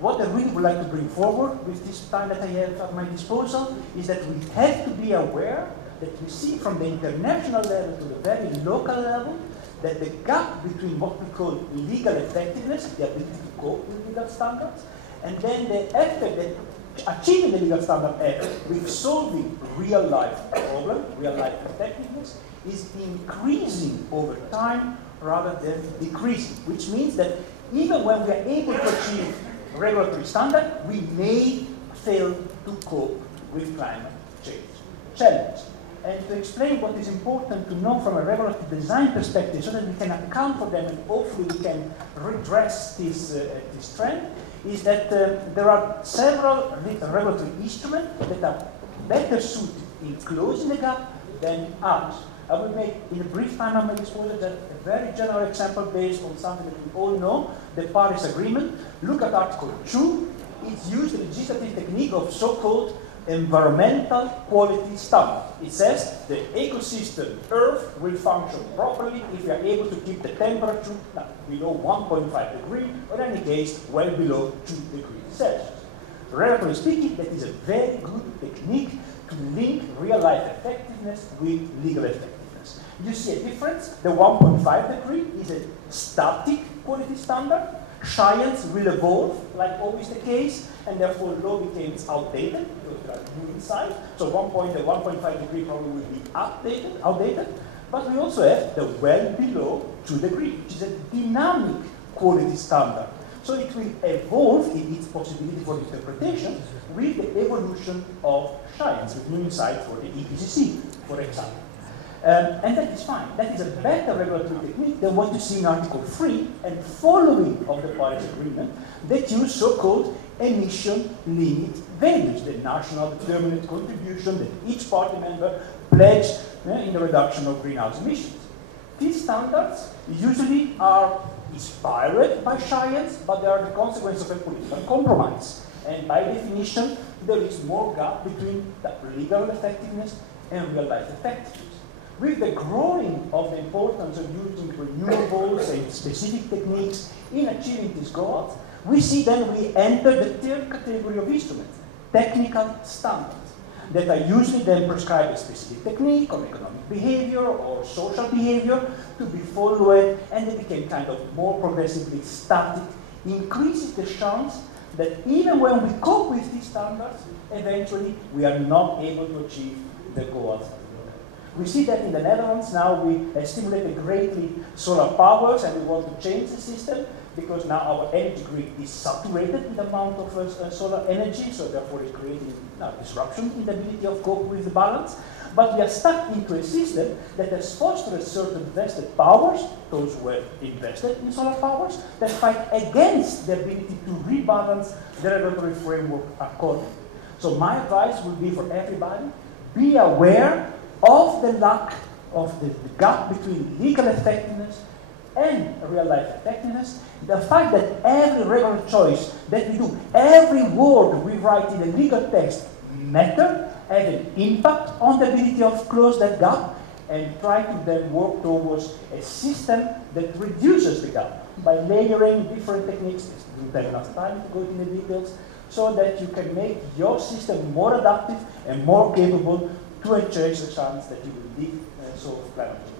what I really would like to bring forward with this time that I have at my disposal is that we have to be aware that we see from the international level to the very local level that the gap between what we call legal effectiveness, the ability to cope with legal standards, and then the effort that achieving the legal standard effort with solving real life problem, real life effectiveness, is increasing over time rather than decreasing, which means that even when we are able to achieve regulatory standard, we may fail to cope with climate change challenge. And to explain what is important to know from a regulatory design perspective so that we can account for them and hopefully we can redress this trend, is that there are several regulatory instruments that are better suited in closing the gap than others. I will make, in a brief time at my disposal, just a very general example based on something that we all know, the Paris Agreement. Look at Article 2. It's used the legislative technique of so-called environmental quality standard. It says the ecosystem Earth will function properly if we are able to keep the temperature below 1.5 degrees, or in any case, well below 2 degrees Celsius. Relatively speaking, that is a very good technique to link real-life effectiveness with legal effectiveness. You see a difference. The 1.5 degree is a static quality standard. Science will evolve, like always the case, and therefore law becomes outdated because there are new insights. So 1.5 degree probably will be outdated. But we also have the well below 2 degrees, which is a dynamic quality standard. So it will evolve in its possibility for interpretation with the evolution of science, with new insights for the EPCC, for example. And that is fine. That is a better regulatory technique than what you see in Article 3 and following of the Paris Agreement that use so-called emission limit values, the national determinate contribution that each party member pledged in the reduction of greenhouse emissions. These standards usually are inspired by science, but they are the consequence of a political compromise. And by definition, there is more gap between the legal effectiveness and real-life effectiveness. With the growing of the importance of using renewables and specific techniques in achieving these goals, we see then we enter the third category of instruments, technical standards, that are usually then prescribe a specific technique or economic behavior or social behavior to be followed, and they became kind of more progressively static, increases the chance that even when we cope with these standards, eventually we are not able to achieve the goals. We see that in the Netherlands now we stimulated greatly solar powers and we want to change the system because now our energy grid is saturated with the amount of solar energy, so therefore it's creating disruption in the ability of cope with the balance. But we are stuck into a system that has fostered certain vested powers, those who have invested in solar powers, that fight against the ability to rebalance the regulatory framework accordingly. So my advice would be for everybody, be aware of the lack of the gap between legal effectiveness and real-life effectiveness, the fact that every regular choice that we do, every word we write in a legal text matter, have an impact on the ability of close that gap, and try to then work towards a system that reduces the gap by layering different techniques. We don't have enough time to go into the details, so that you can make your system more adaptive and more capable to encourage the chance that you will indeed solve climate change.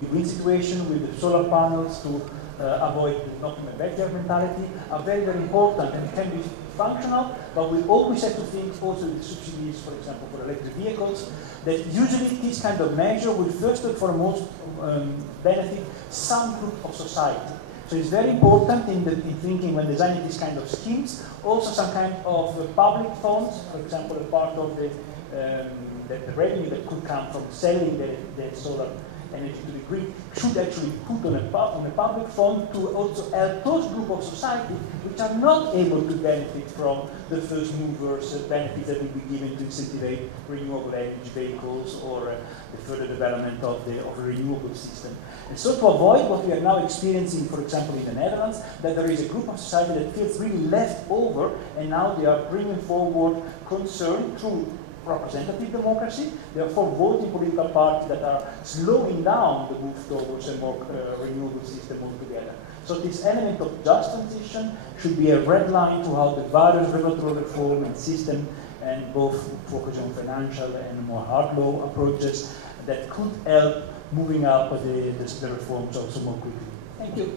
The win situation with the solar panels to avoid the not in the backyard mentality are very, very important and can be functional, but we always have to think also with subsidies, for example, for electric vehicles, that usually this kind of measure will first and foremost benefit some group of society. So it's very important in thinking when designing these kind of schemes, also some kind of public funds, for example, a part of the revenue that could come from selling the solar energy to the grid should actually put on a public fund to also help those groups of society which are not able to benefit from the first movers benefits that will be given to incentivize renewable energy vehicles or the further development of the renewable system. And so to avoid what we are now experiencing, for example, in the Netherlands, that there is a group of society that feels really left over, and now they are bringing forward concern through representative democracy, therefore voting political parties that are slowing down the move towards a more renewable system altogether. So this element of just transition should be a red line throughout the various regulatory reform and system, and both focus on financial and more hard law approaches that could help moving up the reforms also more quickly. Thank you.